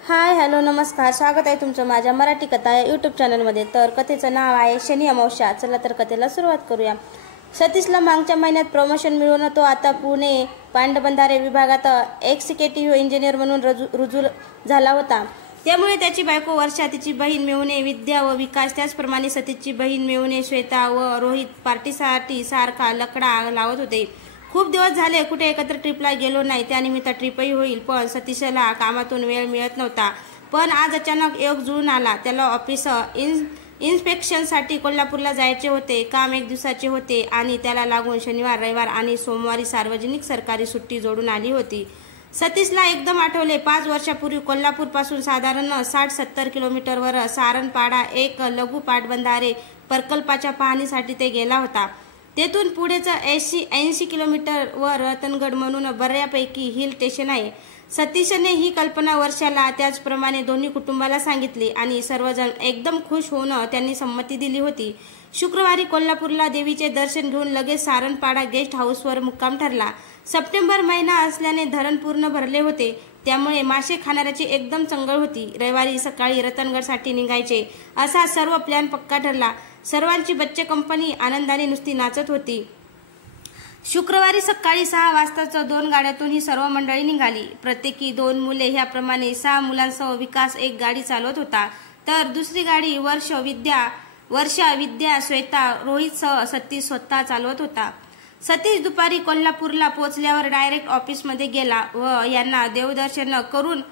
Hi hello नमस्कार, स्वागत आहे तुमचं माझ्या मराठी कथा या यूट्यूब चॅनलमध्ये। तर कथेचं नाव आहे शनी अमावस्या। चला तर कथेला सुरुवात करूया। सतीशला मागच्या महिन्यात प्रमोशन मिळवून तो आता पुणे पाटबंधारे विभागात एक्झिक्युटिव्ह इंजिनियर म्हणून रुजू झाला होता। त्यामुळे त्याची बायको वर्षा, तिची बहीण मेहुणे विद्या व विकास, त्याचप्रमाणे सतीशची बहीण मेहुणे श्वेता व रोहित पार्टीसाठी सारखा लकडा लावत होते। खूप दिवस झाले कुठे एकत्र ट्रिपला गेलो नाही, त्यानिमित्त ट्रिपही होईल, पण सतीशला कामातून वेळ मिळत नव्हता। पण आज अचानक योग जुळून आला। त्याला ऑफिस इन्स्पेक्शनसाठी कोल्हापूरला जायचे होते। काम एक दिवसाचे होते आणि त्याला लागून शनिवार, रविवार आणि सोमवारी सार्वजनिक सरकारी सुट्टी जोडून आली होती। सतीशला एकदम आठवले, 5 वर्षापूर्वी कोल्हापूरपासून साधारण 60-70 किलोमीटरवर सारनपाडा एक लघु पाटबंधारे प्रकल्पाच्या पाहणीसाठी ते गेला होता। तेथून पुढेच 80 किलोमीटर वर रतनगड म्हणून बऱ्यापैकी हिल स्टेशन आहे। सतीशने ही कल्पना वर्षाला त्याचप्रमाणे दोन्ही कुटुंबाला सांगितली आणि सर्वजण एकदम खुश होऊन त्यांनी संमती दिली होती। शुक्रवारी कोल्हापूरला देवीचे दर्शन घेऊन लगेच सारनपाडा गेस्ट हाऊसवर मुक्काम ठरला। सप्टेंबर महिना असल्याने धरण पूर्ण भरले होते, त्यामुळे मासे खाणाऱ्याची एकदम चंगळ होती। रविवारी सकाळी रतनगडसाठी निघायचे असा सर्व प्लॅन पक्का ठरला। सर्वांची बच्चे कंपनी आनंदाने नुसती नाचत होती। शुक्रवारी सकाळी 6 वाजताच 2 गाड्यातून ही सर्व मंडळी निघाली। प्रत्येकी 2 मुले, ह्याप्रमाणे 6 मुलांसह विकास एक गाडी चालवत होता, तर दुसरी गाडी वर्षा, विद्या, श्वेता, रोहितसह सतीश स्वतः चालवत होता। सतीश दुपारी कोल्हापूरला पोहोचल्यावर डायरेक्ट ऑफिसमध्ये गेला व यांना देवदर्शन करून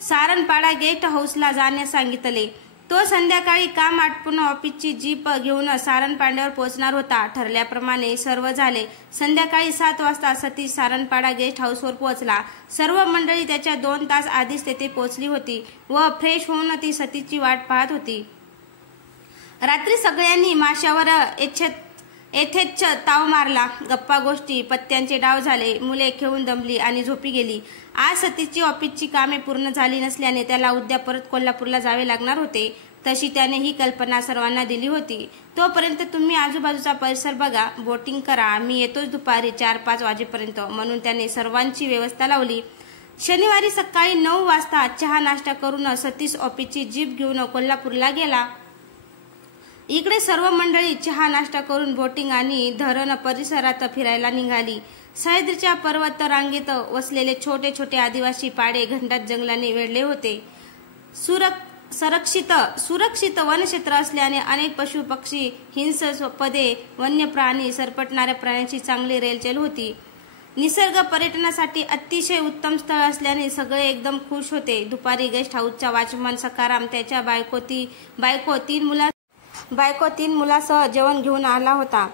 सारनपाडा गेस्ट हाऊसला जाण्यास सांगितले। तो संध्याकाळी काम आटपून ऑफिसची जीप घेऊन सारनपाड्यावर पोहोचणार होता। ठरल्याप्रमाणे सर्व झाले। संध्याकाळी 7 वाजता सतीश सारनपाडा गेस्ट हाऊसवर पोहोचला। सर्व मंडळी त्याच्या 2 तास आधीच तेथे पोहोचली होती व फ्रेश होऊन ती सतीशची वाट पाहत होती। रात्री सगळ्यांनी माशावर येथेच ताव मारला। गप्पा गोष्टी, पत्त्यांचे डाव झाले। मुले खेळून दमली आणि झोपी गेली। आज सतीशची ऑफिसची कामे पूर्ण झाली नसल्याने त्याला उद्या परत कोल्हापूरला जावे लागणार होते, तशी त्याने ही कल्पना सर्वांना दिली होती। तोपर्यंत तुम्ही आजूबाजूचा परिसर बघा, बोटिंग करा, मी येतोच दुपारी 4-5 वाजेपर्यंत, म्हणून त्याने सर्वांची व्यवस्था लावली। शनिवारी सकाळी 9 वाजता चहा नाश्ता करून सतीश ऑफिसची जीप घेऊन कोल्हापूरला गेला। इकडे सर्व मंडळी चहा नाश्ता करून बोटिंग आणि धरण परिसरात फिरायला निघाली। सह्याद्रीच्या पर्वत रांगेत वसलेले छोटे छोटे आदिवासी पाडे घनदाट जंगलाने वेढले होते। सुरक्षित वनक्षेत्र असल्याने अनेक पशु पक्षी, हिंस्रपदे, वन्य प्राणी, सरपटणाऱ्या प्राण्यांची चांगली रेलचेल होती। निसर्ग पर्यटनासाठी अतिशय उत्तम स्थळ असल्याने सगळे एकदम खुश होते। दुपारी गेस्ट हाऊसचा वॉचमन सखाराम त्याच्या बायको 3 मुलासह जेवण घेऊन आला होता।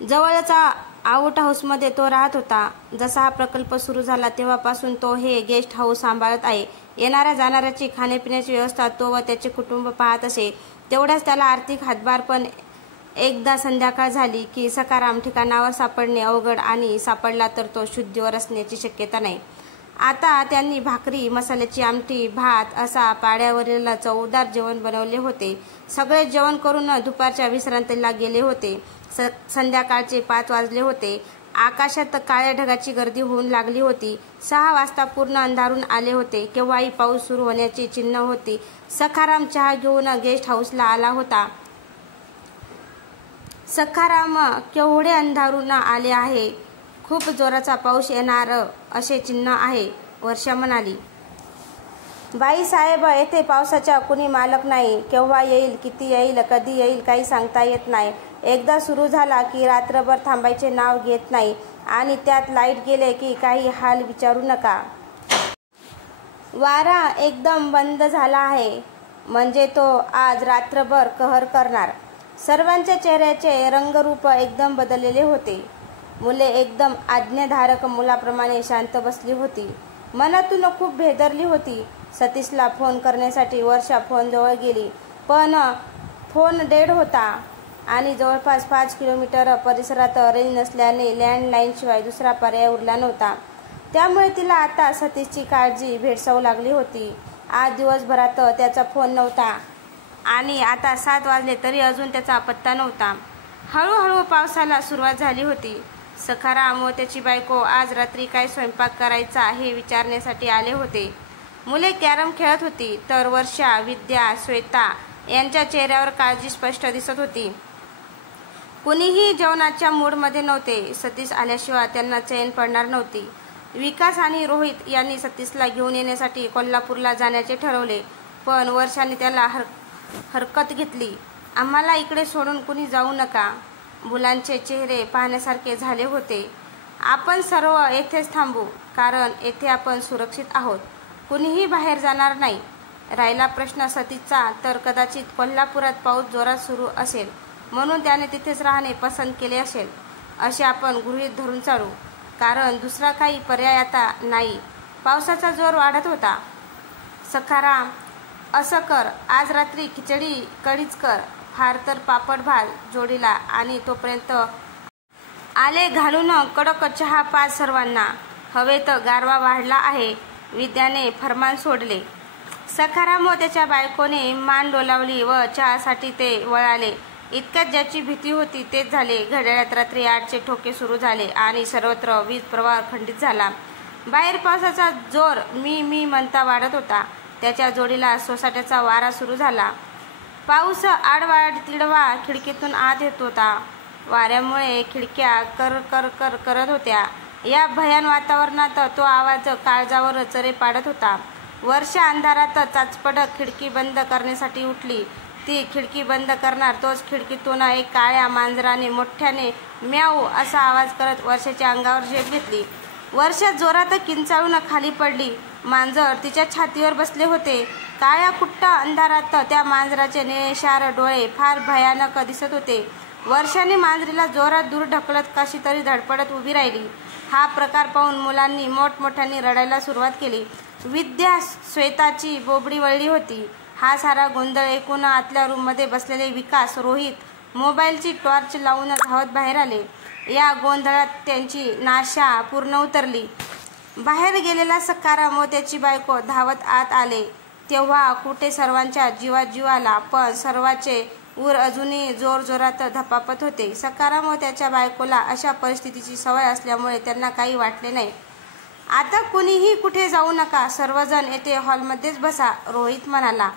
जवळचा आउट हाऊसमध्ये तो राहत होता। जसा हा प्रकल्प सुरू झाला तेव्हापासून तो हे गेस्ट हाऊस सांभाळत आहे। येणाऱ्या जाणाऱ्याची खाण्यापिण्याची व्यवस्था तो व त्याचे कुटुंब पाहत असे। तेवढ्याच त्याला आर्थिक हातभार, पण एकदा संध्याकाळ झाली की सखाराम ठिकाणावर सापडणे अवघड आणि सापडला तर तो शुद्धीवर असण्याची शक्यता नाही। आता त्यांनी भाकरी, मसाल्याची आमटी, भात असा पाड्यावरील चवदार जेवण बनवले होते। सगळे जेवण करून दुपारच्या विश्रांतीला गेले होते। संध्याकाळचे 5 वाजले होते। आकाशात काळ्या ढगाची गर्दी होऊन लागली होती। 6 वाजता पूर्ण अंधारून आले होते। केव्हाही पाऊस सुरू होण्याची चिन्ह होती। सखाराम चहा घेऊन गेस्ट हाऊसला आला होता। सखाराम, केवढे अंधारून आले आहे, खूप जोराचा पाऊस येणार असे चिन्ह आहे, वर्षा म्हणाली। बाईसाहेब, येथे पावसाचा कुणी मालक नाही। केव्हा येईल, किती येईल, कधी येईल काही सांगता येत नाही। एकदा सुरू झाला की रात्रभर थांबायचे नाव घेत नाही आणि त्यात लाईट गेले की काही हाल विचारू नका। वारा एकदम बंद झाला आहे, म्हणजे तो आज रात्रभर कहर करणार। सर्वांच्या चेहऱ्याचे रंगरूप एकदम बदललेले होते। मुले एकदम आज्ञाधारक मुलाप्रमाणे शांत बसली होती। मनातून खूप भेदरली होती। सतीशला फोन करण्यासाठी वर्षा फोनजवळ गेली, पण फोन डेड होता आणि जवळपास 5 किलोमीटर परिसरात रेंज नसल्याने लँडलाईनशिवाय दुसरा पर्याय उरला नव्हता। त्यामुळे तिला आता सतीशची काळजी भेडसावू लागली होती। आज दिवसभरात त्याचा फोन नव्हता आणि आता 7 वाजले तरी अजून त्याचा पत्ता नव्हता। हळूहळू पावसाला सुरुवात झाली होती। सखाराम व त्याची बायको आज रात्री काय स्वयंपाक करायचा हे विचारण्यासाठी आले होते। मुले कॅरम खेळत होती तर वर्षा, विद्या, श्वेता यांच्या चेहऱ्यावर काळजी स्पष्ट दिसत होती. कुणीही जेवणाच्या मूडमध्ये नव्हते. सतीश आल्याशिवाय त्यांना चैन पडणार नव्हती. विकास आणि रोहित यांनी सतीशला घेऊन येण्यासाठी कोल्हापूरला जाण्याचे ठरवले, पण वर्षाने त्याला हरकत घेतली. आम्हाला इकडे सोडून कुणी जाऊ नका. मुलांचे चेहरे पाहण्यासारखे झाले होते. आपण सर्व येथेच थांबू, कारण येथे आपण सुरक्षित आहोत. कुणीही बाहेर जाणार नाही. राहिला प्रश्न सतीशचा, तर कदाचित कोल्हापुरात पाऊस जोरात सुरू असेल म्हणून त्याने तिथेच राहणे पसंत केले असेल, असे आपण गृहीत धरून चालू, कारण दुसरा काही पर्याय आता नाही. पावसाचा जोर वाढत होता. सखाराम, असं कर, आज रात्री खिचडी कढीच कर, फार तर पापड भाज जोडीला, आणि तोपर्यंत आले घालून कडक चहा पाज सर्वांना. हवेत गारवा वाढला आहे. विद्याने फरमान सोडले. सखाराम व त्याच्या बायकोने मान डोलावली व चहासाठी ते वळाले. इतक्यात ज्याची भीती होती तेच झाले. घड्याळात रात्री 8चे ठोके सुरू झाले आणि सर्वत्र वीज प्रवाह खंडित झाला. बाहेर पावसाचा जोर मी म्हणता वाढत होता. त्याच्या जोडीला सोसाट्याचा वारा सुरू झाला. पाऊस आडवाड तिडवा खिडकीतून आत येत होता. वाऱ्यामुळे खिडक्या कर कर कर करत होत्या. या भयान वातावरणात तो आवाज काळजावर चरे पाडत होता. वर्षा अंधारात चाचपडत खिडकी बंद करण्यासाठी उठली. ती खिडकी बंद करणार तोच खिडकीतून एक काळ्या मांजराने मोठ्याने म्याऊ असा आवाज करत वर्षाच्या अंगावर झेप घेतली. वर्षा जोरात किंचाळून खाली पडली. मांजर तिच्या छातीवर बसले होते. काळ्या कुट्ट अंधारात त्या मांजराचे निळेशार डोळे फार भयानक दिसत होते. वर्षाने मांजरीला जोरात दूर ढकलत कशी तरी धडपडत उभी राहिली. हा प्रकार पाहून मुलांनी मोठमोठ्याने रडायला सुरुवात केली. विद्या, श्वेताची बोबडी वळली होती. हा सारा गोंधळ ऐकून आतल्या रूममध्ये बसलेले विकास, रोहित मोबाईलची टॉर्च लावून धावत बाहेर आले. या गोंधळात त्यांची नाशा पूर्ण उतरली. बाहेर गेलेला सखाराम व त्याची बायको धावत आत आले. तेव्हा कुठे सर्वांच्या जीवाला, पण सर्वांचे ऊर अजूनही जोरजोरात धपापत होते. सखाराम व त्याच्या बायकोला अशा परिस्थितीची सवय असल्यामुळे त्यांना काही वाटले नाही. आता कुणीही कुठे जाऊ नका, सर्वजण येथे हॉलमध्येच बसा, रोहित म्हणाला.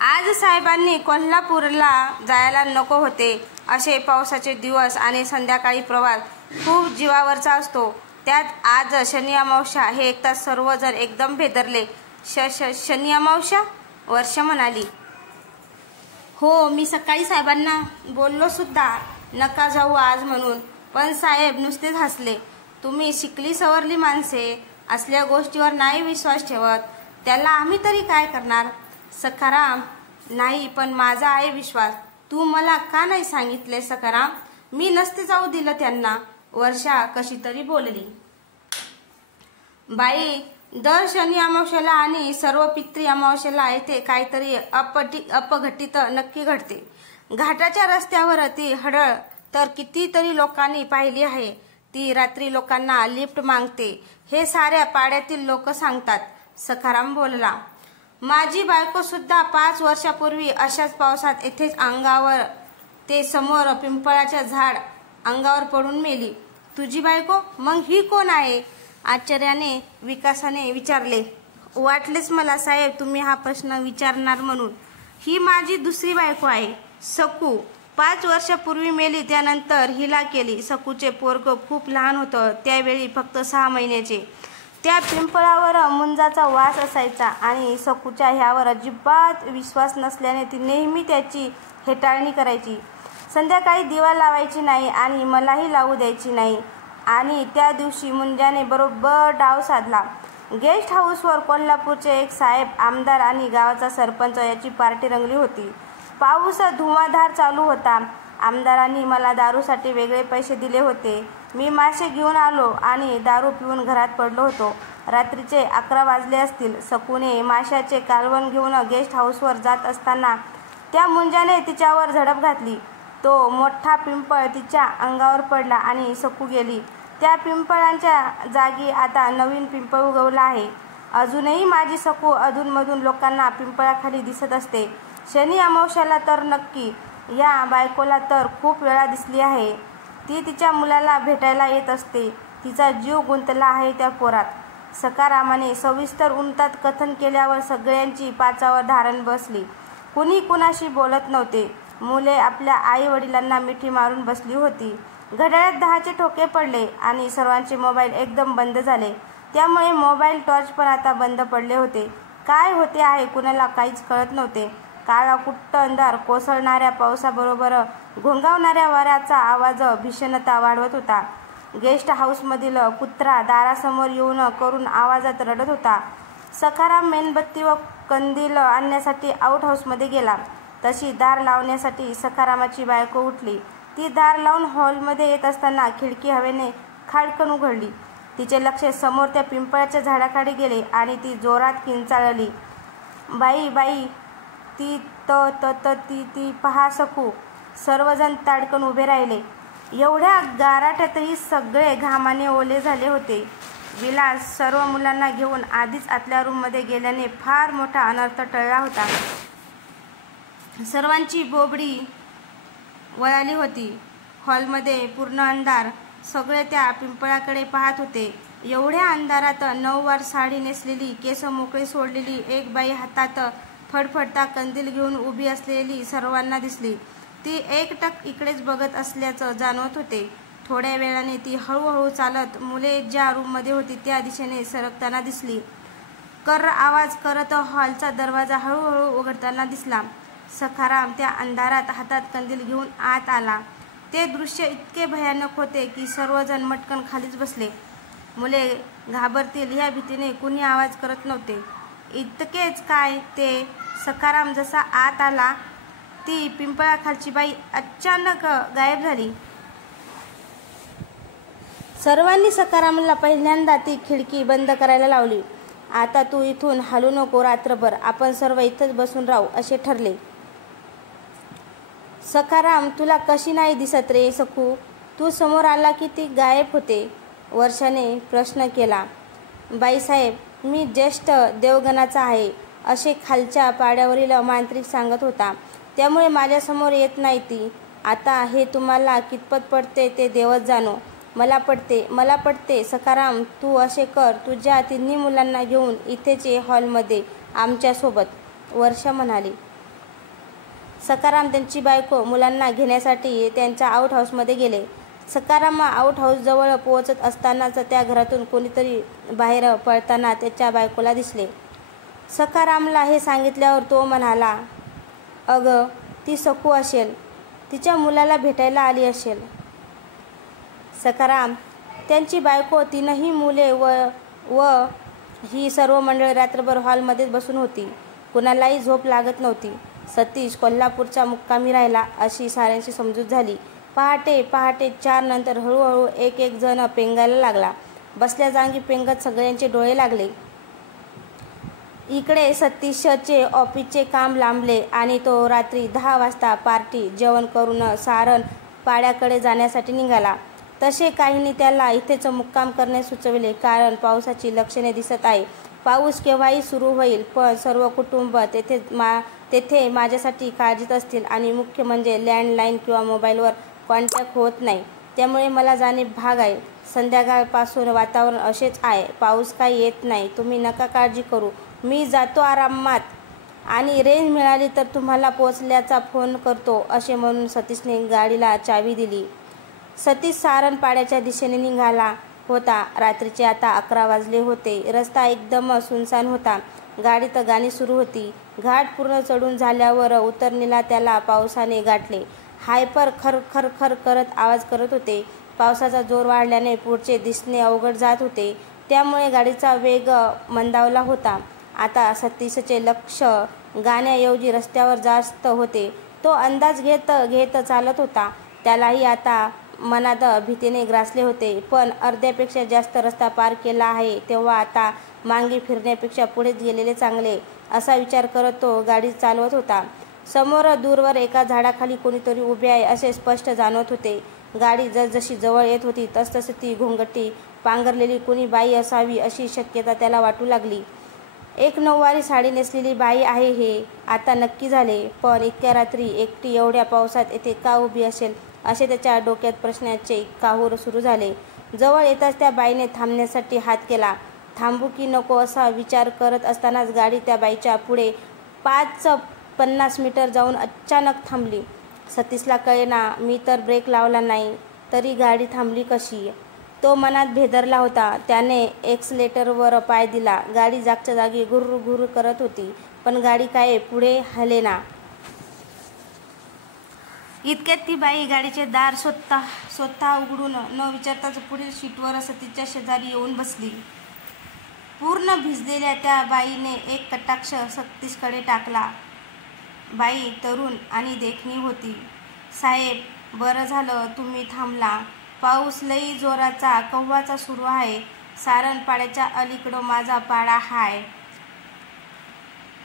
आज साहेबांनी कोल्हापूरला जायला नको होते. असे पावसाचे दिवस आणि संध्याकाळी प्रवास खूप जीवावरचा असतो. त्यात आज शनी अमावस्या. हे ऐकताच सर्वजण एकदम भेदरले. शनी अमावस्या? वर्षा म्हणाली. हो, मी सकाळी साहेबांना बोललो सुद्धा नका जाऊ आज म्हणून, पण साहेब नुसतेच हसले. तुम्ही शिकली सवरली माणसे असल्या गोष्टीवर नाही विश्वास ठेवत. त्याला आम्ही तरी काय करणार? सखाराम, नाही, पण माझा आहे विश्वास. तू मला का नाही सांगितले सखाराम? मी नसते जाऊ दिलं त्यांना. वर्षा कशी तरी बोलली. बाई, दर शनी अमावस्याला आणि सर्व पित्री अमावस्याला येथे काहीतरी अपघटित नक्की घडते. घाटाच्या रस्त्यावर ती हडळ तर कितीतरी लोकांनी पाहिली आहे. ती रात्री लोकांना लिफ्ट मागते, हे साऱ्या पाड्यातील लोक सांगतात. सखाराम बोलला. माझी बायको सुद्धा 5 वर्षापूर्वी अशाच पावसात येथेच अंगावर, ते समोर पिंपळाच्या झाड अंगावर पडून मेली. तुझी बायको? मग ही कोण आहे? आश्चर्याने विकासाने विचारले. वाटलेच मला साहेब तुम्ही हा प्रश्न विचारणार म्हणून. ही माझी दुसरी बायको आहे, सकू. 5 वर्षापूर्वी मेली, त्यानंतर हिला केली. सकूचे पोरग खूप लहान होतं, त्यावेळी फक्त 6 महिन्याचे. त्या पिंपळावर मुंजाचा वास असायचा आणि सकूच्या ह्यावर अजिबात विश्वास नसल्याने ती नेहमी त्याची हेटाळणी करायची. संध्याकाळी दिवा लावायची नाही आणि मलाही लावू द्यायची नाही. आणि त्या दिवशी मुंजाने बरोबर डाव साधला. गेस्ट हाऊसवर कोल्हापूरचे एक साहेब, आमदार आणि गावाचा सरपंच याची पार्टी रंगली होती. पाऊस धुवाधार चालू होता. आमदारांनी मला दारूसाठी वेगळे पैसे दिले होते. मी मासे घेऊन आलो आणि दारू पिऊन घरात पडलो होतो. रात्रीचे 11 वाजले असतील. सकूने माशाचे कालवण घेऊन गेस्ट हाऊसवर जात असताना त्या मुंजाने तिच्यावर झडप घातली. तो मोठा पिंपळ तिच्या अंगावर पडला आणि सकू गेली. त्या पिंपळांच्या जागी आता नवीन पिंपळ उगवला आहे. अजूनही माझी सकू अधूनमधून लोकांना पिंपळाखाली दिसत असते. शनी अमावस्याला तर नक्की. या बायकोला तर खूप वेळा दिसली आहे. ती तिच्या मुलाला भेटायला येत असते. तिचा जीव गुंतला आहे त्या पोरात. सखारामाने सविस्तर उंटात कथन केल्यावर सगळ्यांची पाचावर धारण बसली. कुणी कुणाशी बोलत नव्हते. मुले आपल्या आई वडिलांना मिठी मारून बसली होती. घड्याळात 10चे ठोके पडले आणि सर्वांचे मोबाईल एकदम बंद झाले. त्यामुळे मोबाईल टॉर्च पण आता बंद पडले होते. काय होते आहे कुणाला काहीच कळत नव्हते. काळा कुट्ट अंधार कोसळणाऱ्या पावसाबरोबर घोंगावणाऱ्या वाऱ्याचा आवाज भीषणता वाढवत होता. गेस्ट हाऊसमधील कुत्रा दारासमोर येऊन करून आवाजात रडत होता. सखाराम मेणबत्ती व कंदील आणण्यासाठी आउट हाऊसमध्ये गेला. तशी दार लावण्यासाठी सखारामाची बायको उठली. ती दार लावून हॉलमध्ये येत असताना खिडकी हवेने खाडकन उघडली. तिचे लक्ष समोर त्या पिंपळाच्या झाडाकडे गेले आणि ती जोरात किंचाळली, बाई बाई, ती ती पहा सखू. सर्वजण ताडकन उभे राहिले. एवढ्या गाराठ्यातही सगळे घामाने ओले झाले होते. विलास सर्व मुलांना घेऊन आधीच आतल्या रूममध्ये गेल्याने फार मोठा अनर्थ टळला होता. सर्वांची बोबडी वळाली होती. हॉलमध्ये पूर्ण अंधार. सगळे त्या पिंपळाकडे पाहत होते. एवढ्या अंधारात नऊवार साडी नेसलेली, केस मोकळी सोडलेली एक बाई हातात फडफडता कंदील घेऊन उभी असलेली सर्वांना दिसली. ती एकटक इकडेच बघत असल्याचं जाणवत होते. थोड्या वेळाने ती हळूहळू चालत मुले ज्या रूममध्ये होती त्या दिशेने सरकताना दिसली. कर्र आवाज करत हॉलचा दरवाजा हळूहळू उघडताना दिसला. सखाराम त्या अंधारात हातात कंदील घेऊन आत आला. ते दृश्य इतके भयानक होते की सर्वजण मटकन खालीच बसले. मुले घाबरतील ह्या भीतीने कुणी आवाज करत नव्हते. इतकेच काय, ते सखाराम जसा आत आला ती पिंपळाखालची बाई अचानक गायब झाली. सर्वांनी सखारामला पहिल्यांदा ती खिडकी बंद करायला लावली. आता तू इथून हलू नको रात्रभर, आपण सर्व इथंच बसून राहू असे ठरले. सखाराम, तुला कशी नाही दिसत रे सखू? तू समोर आला की ती गायब होते. वर्षाने प्रश्न केला. बाईसाहेब, मी ज्येष्ठ देवगणाचा आहे असे खालच्या पाड्यावरील मांत्रिक सांगत होता. त्यामुळे माझ्यासमोर येत नाही ती. आता हे तुम्हाला कितपत पडते ते देवच जाणो. मला पडते. सखाराम, तू असे कर, तुझ्या तिन्ही मुलांना घेऊन इथेच ये हॉलमध्ये आमच्यासोबत, वर्षा म्हणाली. सखाराम त्यांची बायको मुलांना घेण्यासाठी त्यांच्या आउट हाऊसमध्ये गेले. सखाराम आउट हाऊसजवळ पोहोचत असतानाच त्या घरातून कोणीतरी बाहेर पळताना त्याच्या बायकोला दिसले. सखारामला हे सांगितल्यावर तो म्हणाला, अगं, ती सखू असेल, तिच्या मुलाला भेटायला आली असेल. सखाराम, त्यांची बायको, तीनही मुले व ही सर्व मंडळी रात्रभर हॉलमध्येच बसून होती. कुणालाही झोप लागत नव्हती. सतीश कोल्हापूरचा मुक्कामी राहिला अशी साऱ्यांची समजूत झाली. पहाटे 4 नंतर हळूहळू एक जण पेंगायला लागला. बसल्या जागी पेंगत सगळ्यांचे डोळे लागले. इकडे सतीशचे ऑफिसचे काम लांबले आणि तो रात्री 10 वाजता पार्टी जेवण करून सारण पाड्याकडे जाण्यासाठी निघाला. तसे काहींनी त्याला इथेच मुक्काम करणे सुचविले, कारण पावसाची लक्षणे दिसत आहे. पाऊस केव्हाही सुरू होईल, पण सर्व कुटुंब तेथे माझ्यासाठी काळजीत असतील आणि मुख्य म्हणजे लँडलाईन किंवा मोबाईलवर कॉन्टॅक्ट होत नाही. त्यामुळे मला जाणे भाग आहे. संध्याकाळपासून वातावरण असेच आहे. पाऊस काही येत नाही. तुम्ही नका काळजी करू. मी जातो आरामात आणि रेंज मिळाली तर तुम्हाला पोहोचल्याचा फोन करतो असे म्हणून सतीशने गाडीला चावी दिली. सतीश सारणपाड्याच्या दिशेने निघाला होता. रात्रीचे आता 11 वाजले होते. रस्ता एकदम सुनसान होता. गाडीत गाणी सुरू होती. घाट पूर्ण चढून झाल्यावर उतरणीला त्याला पावसाने गाठले. हायपर खर खर खर करत आवाज करत होते. पावसाचा जोर वाढल्याने पुढचे दिसणे अवघड जात होते. त्यामुळे गाडीचा वेग मंदावला होता. आता सतीशचे लक्ष गाण्याऐवजी रस्त्यावर जास्त होते. तो अंदाज घेत चालत होता. त्यालाही आता मनात भीतीने ग्रासले होते. पण अर्ध्यापेक्षा जास्त रस्ता पार केला आहे, तेव्हा आता मागे फिरण्यापेक्षा पुढेच गेलेले चांगले असा विचार करत तो गाडी चालवत होता. समोर दूरवर एका झाडाखाली कोणीतरी उभे आहे असे स्पष्ट जाणवत होते. गाडी जसजशी जवळ येत होती तसतशी ती घोंगटी पांघरलेली कुणी बाई असावी अशी शक्यता त्याला वाटू लागली. एक नऊवारी साडी नेसलेली बाई आहे हे आता नक्की झाले. पण इतक्या रात्री एकटी एवढ्या पावसात येथे का उभी असेल असे त्याच्या डोक्यात प्रश्नाचे काहूर सुरू झाले. जवळ येताच त्या बाईने थांबण्यासाठी हात केला. थांबू की नको असा विचार करत असतानाच गाडी त्या बाईच्या पुढे 50 मीटर जाऊन अचानक थांबली. सतीशला कळेना, मी तर ब्रेक लावला नाही तरी गाडी थांबली कशी. तो मनात भेदरला होता. त्याने एक्सलेटरवर पाय दिला. गाडी जागच्या जागी गुर्र गुर्र करत होती, पण गाडी काय पुढे हलेना. इतक्यात ती बाई गाडीचे दार स्वतः उघडून न विचारताच पुढील सीटवर सतीशच्या शेजारी येऊन बसली. पूर्ण भिजलेल्या त्या बाईने एक कटाक्ष सतीशकडे टाकला. बाई तरुण आणि देखणी होती. साहेब, बरं झालं तुम्ही थांबला. पाऊस लई जोराचा कव्वाचा सुरू आहे. सारंगपाड्याच्या अलीकडं माझा पाडा हाय.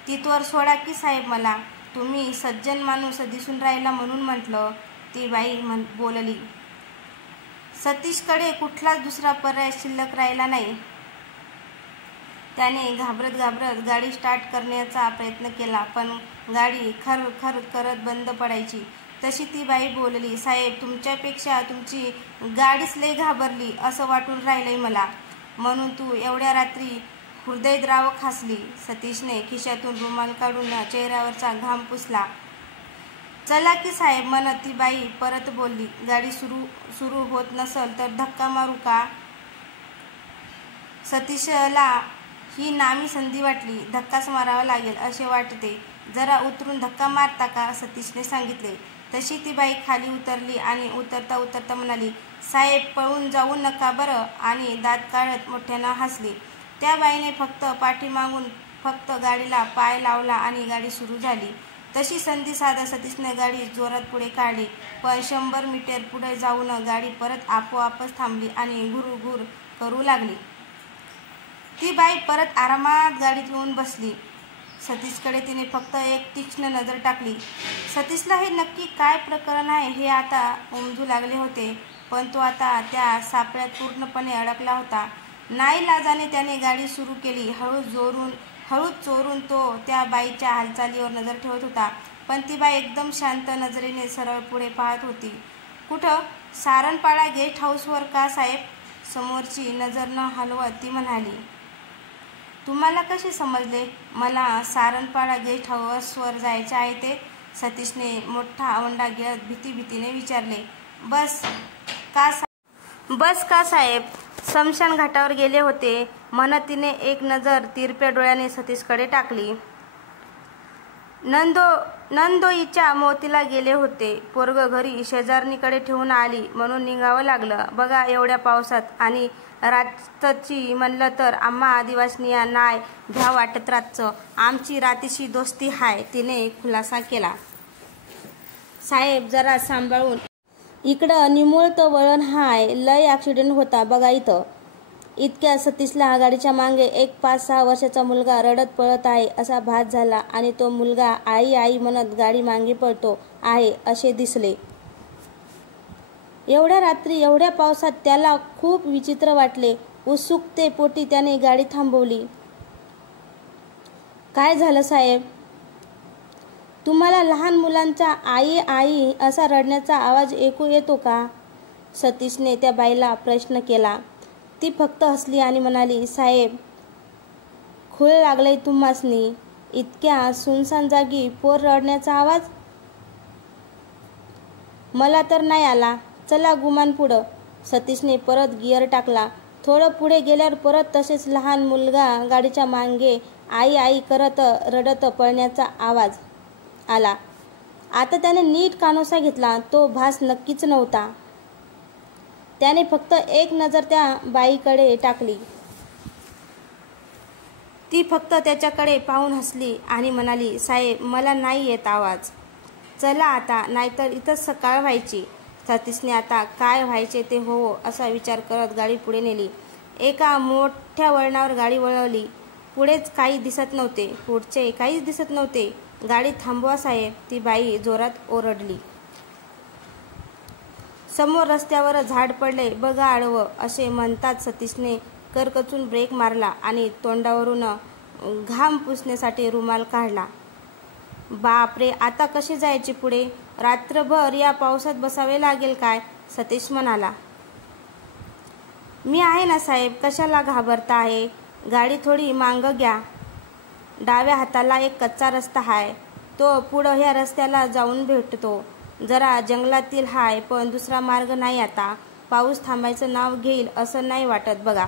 तिथवर सोडा की साहेब मला. तुम्ही सज्जन माणूस दिसून राहिला म्हणून म्हटलं, ती बाई बोलली. सतीशकडे कुठलाच दुसरा पर्याय शिल्लक राहिला नाही. त्याने घाबरत गाडी स्टार्ट करण्याचा प्रयत्न केला, पण गाडी खर खर करत बंद पडायची. तशी ती बाई बोलली, साहेब, तुमच्यापेक्षा तुमची गाडीच लई घाबरली असं वाटून राहिलंय मला. म्हणून तू एवढ्या रात्री हृदयद्रावक हसली. सतीशने खिशातून रुमाल काढून चेहऱ्यावरचा घाम पुसला. चला की साहेब म्हणत ती बाई परत बोलली, गाडी सुरू होत नसल तर धक्का मारू का. सतीशला ही नामी संधी वाटली. धक्काच मारावा लागेल असे वाटते. जरा उतरून धक्का मारता का, सतीशने सांगितले. तशी ती बाई खाली उतरली आणि उतरता म्हणाली, साहेब, पळून जाऊ नका बरं, आणि दात काढत मोठ्यानं हसली. त्या बाईने फक्त पाठीमागून फक्त गाडीला पाय लावला आणि गाडी सुरू झाली. तशी संधी साधा सतीशने गाडी जोरात पुढे काढली, पण 100 मीटर पुढे जाऊन गाडी परत आपोआपच थांबली आणि घुरघुर करू लागली. ती बाई परत आरामात गाडीत येऊन बसली. सतीशकडे तिने फक्त एक तीक्ष्ण नजर टाकली. सतीशला हे नक्की काय प्रकरण आहे हे आता उमजू लागले होते, पण तो आता त्या सापळ्यात पूर्णपणे अडकला होता. नाईलाजाने त्याने गाडी सुरू केली. हळूच चोरून तो त्या बाईच्या हालचालीवर नजर ठेवत होता, पण ती बाई एकदम शांत नजरेने सरळ पुढे पाहत होती. कुठं? सारंगपाडा गेस्ट हाऊसवर का साहेब, समोरची नजर न हलवत ती म्हणाली. तुम्हाला कसे समजले? मला सारंगपाडा गेस्ट हाऊसवर जायचे आहे ते, सतीशने मोठा आवंडा गिळत भीतीने विचारले. बस का साहेब, स्मशान घाटावर गेले होते म्हणत तिने एक नजर तिरप्या डोळ्याने सतीशकडे टाकली. नंदोईच्या मोतीला गेले होते. पोरग घरी शेजारणीकडे ठेवून आली म्हणून निघावं लागलं. बघा, एवढ्या पावसात आणि रातची म्हणलं तर आम्हा आदिवासींना नाय भ्या वाटत रातचं. आमची रातीशी दोस्ती हाय, तिने खुलासा केला. साहेब, जरा सांभाळून. इकडं निमुळतं वळण हाय, लय ॲक्सिडेंट होता बघा इथं. इतक्या सतीशला गाडीच्या मागे एक 5-6 वर्षाचा मुलगा रडत पळत आहे असा भास झाला आणि तो मुलगा आई आई म्हणत गाडी मागे पळतो आहे असे दिसले. एवढ्या रात्री एवढ्या पावसात त्याला खूप विचित्र वाटले. उत्सुकतेपोटी त्याने गाडी थांबवली. काय झालं साहेब? तुम्हाला लहान मुलांचा आई आई असा रडण्याचा आवाज ऐकू येतो का? सतीशने त्या बाईला प्रश्न केला. ती फक्त हसली आणि म्हणाली, साहेब, खूळ लागलंय तुम्हासनी. इतक्या सुनसान जागी पोर रडण्याचा आवाज मला तर नाही आला. चला गुमान पुढं. सतीशने परत गिअर टाकला. थोडं पुढे गेल्यावर परत तसेच लहान मुलगा गाडीच्या मागे आई आई करत रडत पळण्याचा आवाज आला. आता त्याने नीट कानोसा घेतला. तो भास नक्कीच नव्हता. त्याने फक्त एक नजर त्या बाईकडे टाकली. ती फक्त त्याच्याकडे पाहून हसली आणि म्हणाली, साहेब, मला नाही येत आवाज. चला आता, नाहीतर इथंच सकाळ व्हायची. सतीशने आता काय व्हायचे ते हो असा विचार करत गाडी पुढे नेली. एका मोठ्या वळणावर गाडी वळवली. पुढेच काही दिसत नव्हते. पुढचे काहीच दिसत नव्हते. गाडी थांबवा साहेब, ती बाई जोरात ओरडली. समोर रस्त्यावर झाड पडले, बघा आडवं असे म्हणतात सतीशने करकचून ब्रेक मारला आणि तोंडावरून घाम पुसण्यासाठी रुमाल काढला. बापरे, आता कसे जायचे पुढे? रात्रभर या पावसात बसावे लागेल काय? सतीश म्हणाला. मी आहे ना साहेब, कशाला घाबरता आहे? गाडी थोडी मांग घ्या, डाव्या हाताला एक कच्चा रस्ता हाय, तो पुढं ह्या रस्त्याला जाऊन भेटतो. जरा जंगलातील हाय, पण दुसरा मार्ग नाही आता. पाऊस थांबायचं नाव घेईल असं नाही वाटत बघा.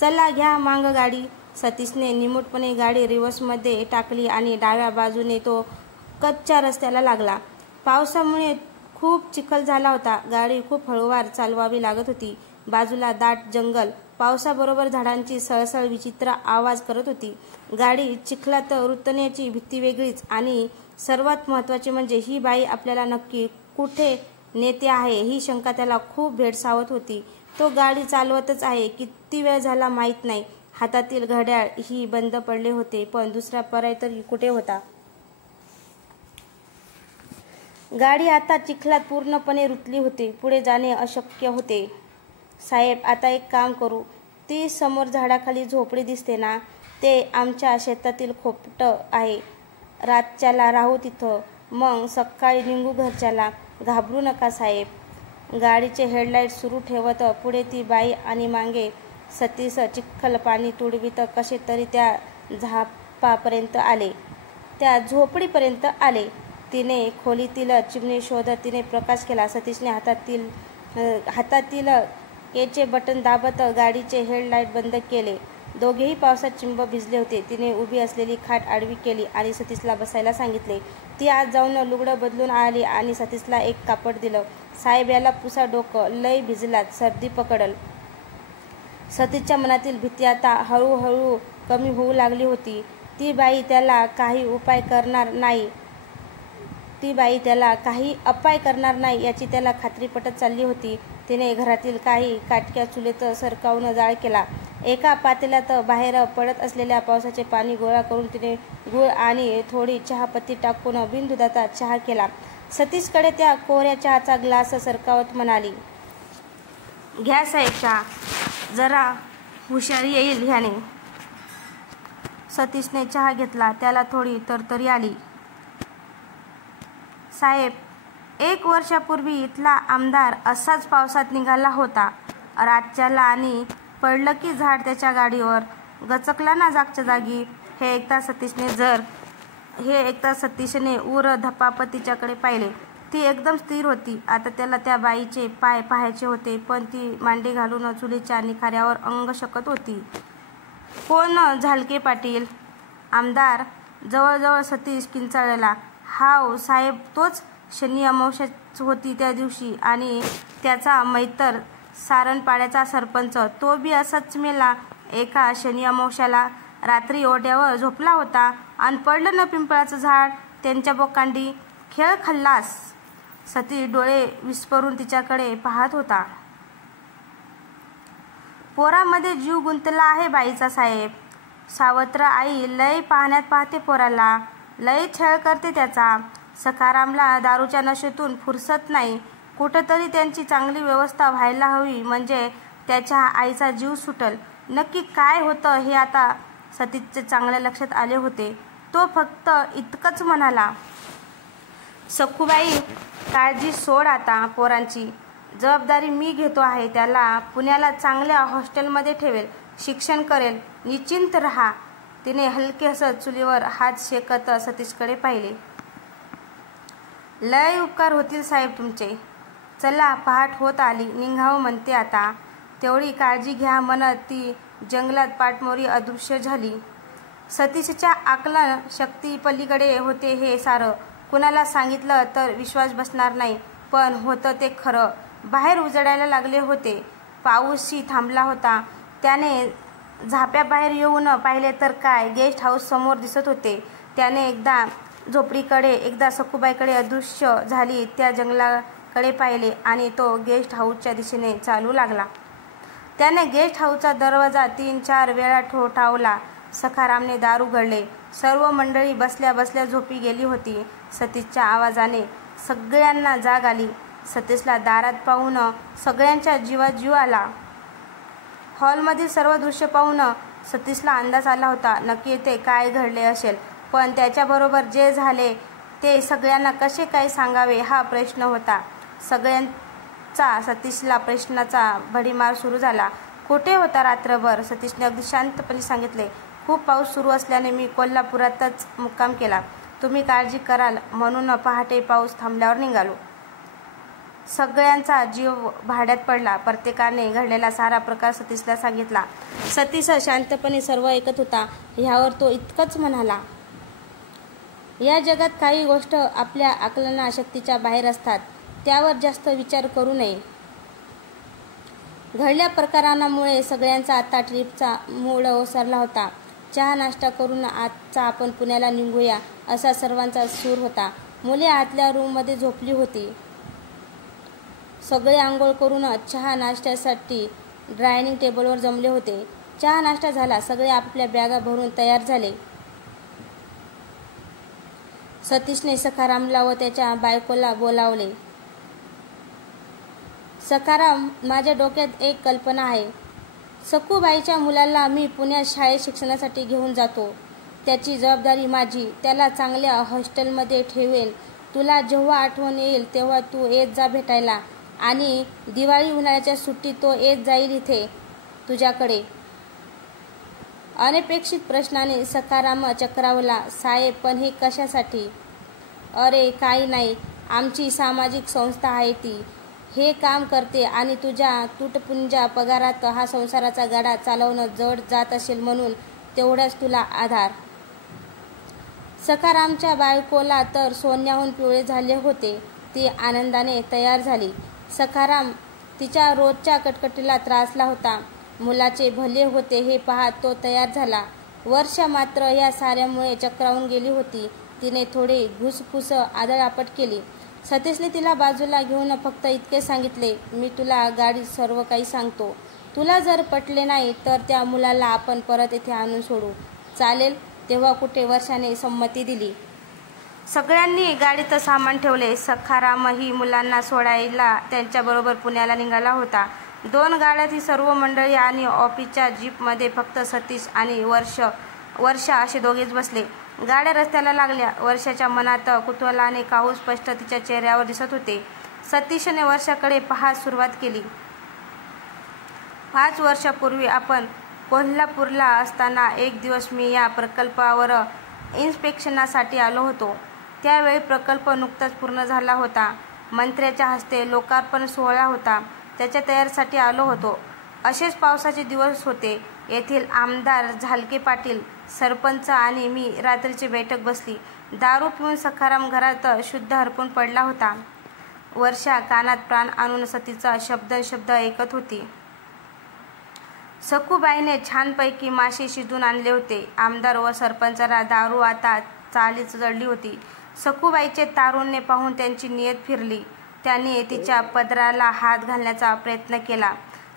चला घ्या मांग गाडी. सतीशने निमूटपणे गाडी रिव्हर्समध्ये टाकली आणि डाव्या बाजूने तो कच्च्या रस्त्याला लागला. पावसामुळे खूप चिखल झाला होता. गाडी खूप हळूवार चालवावी लागत होती. बाजूला दाट जंगल, पावसाबरोबर झाडांची सळसळ विचित्र आवाज करत होती. गाडी चिखलात रुतण्याची भीती वेगळीच, आणि सर्वात महत्त्वाचे म्हणजे ही बाई आपल्याला नक्की कुठे नेते आहे ही शंका त्याला खूप भेडसावत होती. तो गाडी चालवतच आहे, किती वेळ झाला माहीत नाही. हातातील घड्याळ ही बंद पडले होते, पण दुसरा पर्याय तरी कुठे होता. गाडी आता चिखलात पूर्णपणे रुतली होती. पुढे जाणे अशक्य होते. साहेब, आता एक काम करू. ती समोर झाडाखाली झोपडी दिसते ना, ते आमच्या शेतातील खोपटं आहे. रातच्याला राहू तिथं, मग सकाळी निघू घरच्याला. घाबरू नका साहेब. गाडीचे हेडलाईट सुरू ठेवत पुढे ती बाई आणि मागे सतीश चिखल पाणी तुडवीत कसे तरी त्या झापापर्यंत आले, त्या झोपडीपर्यंत आले. तिने खोलीतील चिमणी शोधत तिने प्रकाश केला. सतीशने हातातील केचे बटन दाबत गाडीचे हेडलाईट बंद केले. दोघेही पावसात चिंब भिजले होते. तिने उभी असलेली खाट आडवी केली आणि सतीशला बसायला सांगितले. ती आत जाऊन लुगडं बदलून आली आणि सतीशला एक कापड दिलं. साहेब, याला पुसा डोकं, लय भिजलात, सर्दी पकडल. सतीशच्या मनातील भीती आता हळूहळू कमी होऊ लागली होती. ती बाई त्याला काही अपाय करणार नाही याची त्याला खात्री पटत चालली होती. तिने घरातील काही काटक्या चुलीत सरकावून जाळ केला. एका पातेल्यात बाहेर पडत असलेल्या पावसाचे पाणी गोळा करून तिने गूळ आणि थोडी चहापत्ती टाकून बिनदुधाचा चहा केला. सतीशकडे त्या कोऱ्या चहाचा ग्लास सरकावत म्हणाली, घ्या साहेब चहा, जरा हुशारी येईल ह्याने. सतीशने चहा घेतला. त्याला थोडी तरतरी आली. साहेब, 1 वर्षापूर्वी इथला आमदार असाच पावसात निघाला होता रातच्याला, आणि पडलं की झाड त्याच्या गाडीवर गचकला ना जागच्या जागी. हे ऐकता सतीशने उर धपापत तिच्याकडे पाहिले. ती एकदम स्थिर होती. आता त्याला त्या बाईचे पाय पाहायचे होते, पण ती मांडी घालून चुलीच्या निखाऱ्यावर अंग शकत होती. कोण झालके पाटील? आमदार? जवळजवळ सतीश किंचाळला. हाव साहेब, तोच. शनी अमावस्या होती त्या दिवशी, आणि त्याचा मैतर सारणपाड्याचा सरपंच, तो बी असाच मेला. एका शनी अमावस्याला रात्री ओढ्यावर झोपला होता आणि पडलं ना पिंपळाचं झाड त्यांच्या बोकांडी. खेळ खल्लास. सतीश डोळे विस्फारून तिच्याकडे पाहत होता. पोरामध्ये जीव गुंतला आहे बाईचा साहेब. सावत्र आई लय पाहण्यात पाहते पोराला, लय छळ करते त्याचा. सखारामला दारूच्या नशेतून फुरसत नाही. कुठंतरी त्यांची चांगली व्यवस्था व्हायला हवी, म्हणजे त्याच्या आईचा जीव सुटल. नक्की काय होतं हे आता सतीशच्या चांगल्या लक्षात आले होते. तो फक्त इतकंच म्हणाला, सखूबाई, काळजी सोड आता पोरांची. जबाबदारी मी घेतो आहे. त्याला पुण्याला चांगल्या हॉस्टेलमध्ये ठेवेल, शिक्षण करेल, निश्चिंत रहा. तिने हलके हसत चुलीवर हात शेकत सतीशकडे पाहिले. लय उपकार होतील साहेब तुमचे. चला, पहाट होत आली, निघावं म्हणते आता. तेवढी काळजी घ्या म्हणत ती जंगलात पाठमोरी अदृश्य झाली. सतीशच्या आकलन शक्ती पलीकडे होते हे सारं. कुणाला सांगितलं तर विश्वास बसणार नाही, पण होतं ते खरं. बाहेर उजडायला लागले होते. पाऊसही थांबला होता. त्याने झाप्याबाहेर येऊन पाहिले तर काय, गेस्ट हाऊस समोर दिसत होते. त्याने एकदा झोपडीकडे, एकदा सखूबाईकडे अदृश्य झाली त्या जंगलाकडे पाहिले, आणि तो गेस्ट हाऊसच्या दिशेने चालू लागला. त्याने गेस्ट हाऊसचा दरवाजा 3-4 वेळा ठोठावला. सखारामने दार उघडले. सर्व मंडळी बसल्या बसल्या झोपी गेली होती. सतीशच्या आवाजाने सगळ्यांना जाग आली. सतीशला दारात पाहून सगळ्यांच्या जीवात जीव आला. हॉलमधील सर्व दृश्य पाहून सतीशला अंदाज आला होता नक्की येथे काय घडले असेल, पण त्याच्याबरोबर जे झाले ते सगळ्यांना कसे काय सांगावे हा प्रश्न होता. सगळ्यांचा सतीशला प्रश्नाचा भडीमार सुरू झाला. कुठे होता रात्रभर? सतीशने अगदी शांतपणे सांगितले. खूप पाऊस सुरू असल्याने मी कोल्हापुरातच मुक्काम केला. तुम्ही काळजी कराल म्हणून पहाटे पाऊस थांबल्यावर निघालो. सगळ्यांचा जीव भाड्यात पडला. प्रत्येकाने घडलेला सारा प्रकार सतीशला सांगितला. सतीश शांतपणे सर्व ऐकत होता. ह्यावर तो इतकंच म्हणाला. या जगात काही गोष्ट आपल्या आकलना शक्तीच्या बाहेर असतात. त्यावर जास्त विचार करू नये. घडल्या प्रकारांमुळे सगळ्यांचा आता ट्रिपचा मूड ओसरला होता. चहा नाश्ता करून आजचा आपण पुण्याला निघूया असा सर्वांचा सूर होता. मुले आतल्या रूममध्ये झोपली होती. सगळे आंघोळ करून चहा नाश्त्यासाठी डायनिंग टेबलवर जमले होते. चहा नाश्ता झाला. सगळे आपल्या बॅगा भरून तयार झाले. सतीशने सखारामला व त्याच्या बायकोला बोलावले. सखाराम, माझ्या डोक्यात एक कल्पना आहे. सखूबाईच्या मुलाला मी पुण्यात शाळेत शिक्षणासाठी घेऊन जातो. त्याची जबाबदारी माझी. त्याला चांगल्या हॉस्टेलमध्ये ठेवेल. तुला जेव्हा आठवण येईल तेव्हा तू येत जा भेटायला आणि दिवाळी उन्हाळ्याच्या सुट्टीत तो येत जाईल इथे तुझ्याकडे. अनपेक्षित प्रश्नाने सखाराम चक्रावला. साहेब, पण हे कशासाठी? अरे काही नाही, आमची सामाजिक संस्था आहे ती हे काम करते आणि तुझ्या तुटपुंजा पगारात हा संसाराचा गाडा चालवणं जड जात असेल म्हणून तेवढ्याच तुला आधार. सखारामच्या बायकोला तर सोन्याहून पिवळे झाले होते. ती आनंदाने तयार झाली. सखाराम तिच्या रोजच्या कटकटीला त्रासला होता. मुलाचे भले होते हे पाहत तो तयार झाला. वर्षा मात्र या साऱ्यामुळे चक्रावून गेली होती. तिने थोडी घुसफुस आदळआपट केली. सतीशने तिला बाजूला घेऊन फक्त इतके सांगितले, मी तुला गाडीत सर्व काही सांगतो. तुला जर पटले नाही तर त्या मुलाला आपण परत इथे आणून सोडू. चालेल? तेव्हा कुठे वर्षाने संमती दिली. सगळ्यांनी गाडीत सामान ठेवले. सखारामही मुलांना सोडायला त्यांच्याबरोबर पुण्याला निघाला होता. 2 गाड्यात ही सर्व मंडळी आणि ऑफिसच्या जीपमध्ये फक्त सतीश आणि वर्षा असे दोघेच बसले. गाड्या रस्त्याला लागल्या. वर्षाच्या मनात कुतूहलाने काहून स्पष्ट तिच्या चेहऱ्यावर दिसत होते. सतीशने वर्षाकडे पाहत सुरुवात केली. 5 वर्षापूर्वी आपण कोल्हापूरला असताना एक दिवस मी या प्रकल्पावर इन्स्पेक्शनासाठी आलो होतो. त्यावेळी प्रकल्प नुकताच पूर्ण झाला होता. मंत्र्याच्या हस्ते लोकार्पण सोहळा होता. त्याच्या तयारीसाठी आलो होतो. असेच पावसाचे दिवस होते. येथील आमदार झालके पाटील, सरपंच आणि मी रात्रीची बैठक बसली. दारू पिऊन सखाराम घरात शुद्ध हरपून पडला होता. वर्षा कानात प्राण आणून सतीचा शब्द ऐकत होती. सखूबाईने छानपैकी मासे शिजून आणले होते. आमदार व सरपंचाला दारू आता चालीच जडली होती. सखूबाईचे तारुण्य पाहून त्यांची नियत फिरली. त्यांनी तिच्या पदराला हात घालण्याचा प्रयत्न केला.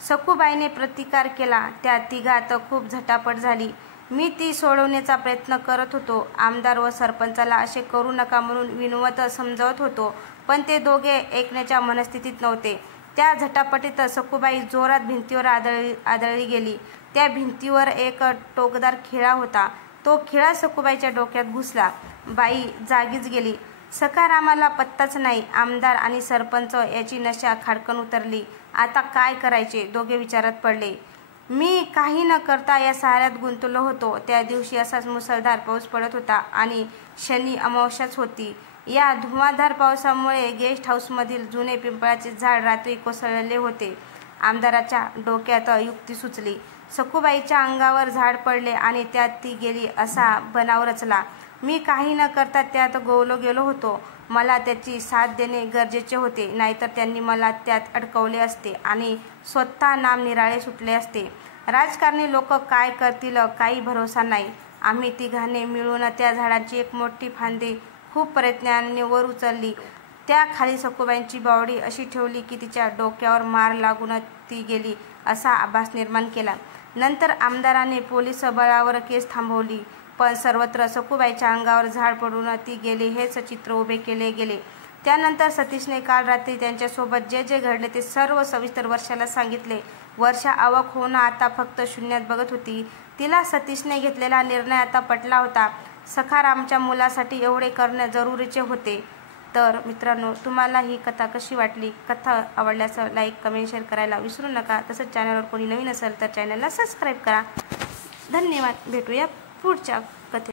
सखूबाईने प्रतिकार केला. त्या तिघात खूप झटापट झाली. मी ती सोडवण्याचा प्रयत्न करत होतो. आमदार व सरपंचाला असे करू नका म्हणून विनवत समजावत होतो, पण ते दोघे ऐकण्याच्या मनस्थितीत नव्हते. त्या झटापटीत सखूबाई जोरात भिंतीवर आदळली गेली. त्या भिंतीवर एक टोकदार खिळा होता. तो खिळा सखूबाईच्या डोक्यात घुसला. बाई जागीच गेली. सखारामाला पत्ताच नाही. आमदार आणि सरपंच याची नशा खाडकन उतरली. आता काय करायचे? दोघे विचारात पडले. मी काही न करता या साऱ्यात गुंतलो होतो. त्या दिवशी असाच मुसळधार पाऊस पडत होता आणि शनी अमावस्याच होती. या धुवाधार पावसामुळे गेस्ट हाऊसमधील जुने पिंपळाचे झाड रात्री कोसळले होते. आमदाराच्या डोक्यात युक्ती सुचली. सखूबाईच्या अंगावर झाड पडले आणि त्यात ती गेली असा बनाव रचला. मी काही न करता त्यात गोवलो गेलो होतो. मला त्याची साथ देणे गरजेचे होते, नाहीतर त्यांनी मला त्यात अडकवले असते आणि स्वतः नाम निराळे सुटले असते. राजकारणी लोक काय करतील काही भरोसा नाही. आम्ही तिघांनी मिळून त्या झाडाची एक मोठी फांदी खूप प्रयत्नाने वर उचलली. त्या खाली सखूबाईंची बावडी अशी ठेवली की तिच्या डोक्यावर मार लागून ती गेली असा आभास निर्माण केला. नंतर आमदाराने पोलीस बळावर केस थांबवली, पण सर्वत्र सखूबाईच्या अंगावर झाड पडून ती गेली हेच चित्र उभे केले गेले. त्यानंतर सतीशने काल रात्री त्यांच्यासोबत जे जे घडले ते सर्व सविस्तर वर्षाला सांगितले. वर्षा अवाक होऊन आता फक्त शून्यात बघत होती. तिला सतीशने घेतलेला निर्णय आता पटला होता. सखारामच्या मुलासाठी एवढे करणे जरुरीचे होते. तर मित्रांनो, तुम्हाला ही कथा कशी वाटली? कथा आवडल्यास लाईक, कमेंट, शेअर करायला विसरू नका. तसंच चॅनलवर कोणी नवीन असेल तर चॅनलला सबस्क्राईब करा. धन्यवाद. भेटूया पुढच्या कथेत.